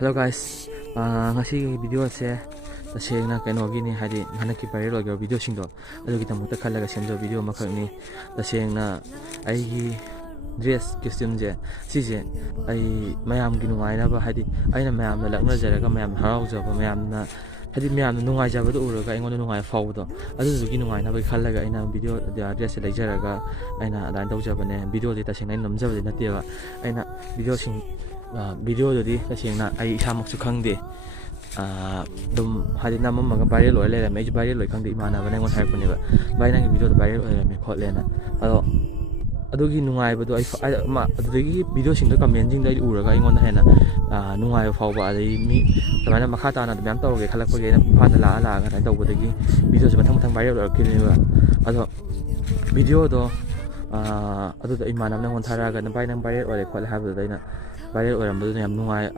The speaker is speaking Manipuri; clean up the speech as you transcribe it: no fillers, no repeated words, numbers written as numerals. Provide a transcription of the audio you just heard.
Hello guys, ngasi video ase tasengna kainogini hadi hanaki viral oiga video singdo adugidamukta khallaga semjo video makhakni tasengna aigi dress costume je sije ai mayam gi nungaina ba hadi aina mayam na lakna jaraga mayam harau jaba mayam na hadi mayam nungai jaba do uraga ingon nungai fawdo adugi nungaina ba khallaga aina video dress leijaraga aina adan tawjabane video de tasengna namjabade nateba aina video sing video jadi tasengna ai isamuksu khangde dum hadi namamaga viral oile la mai viral oi khangde imana bane ngon hai puneba bai nang video da viral oile me khotlena ado adugi nungai bado ai ma adugi video sing da comment jing dai uraga ingon hena nungai fawba dai mi tamana makha ta na dam tawge khalak page na phana la ga dai tawbodagi video se mathang mathang viral orkineba ado video do adu da imana bane ngon tharaga na bai nang viral oile khol habda dai na viral oiram badu yam nungai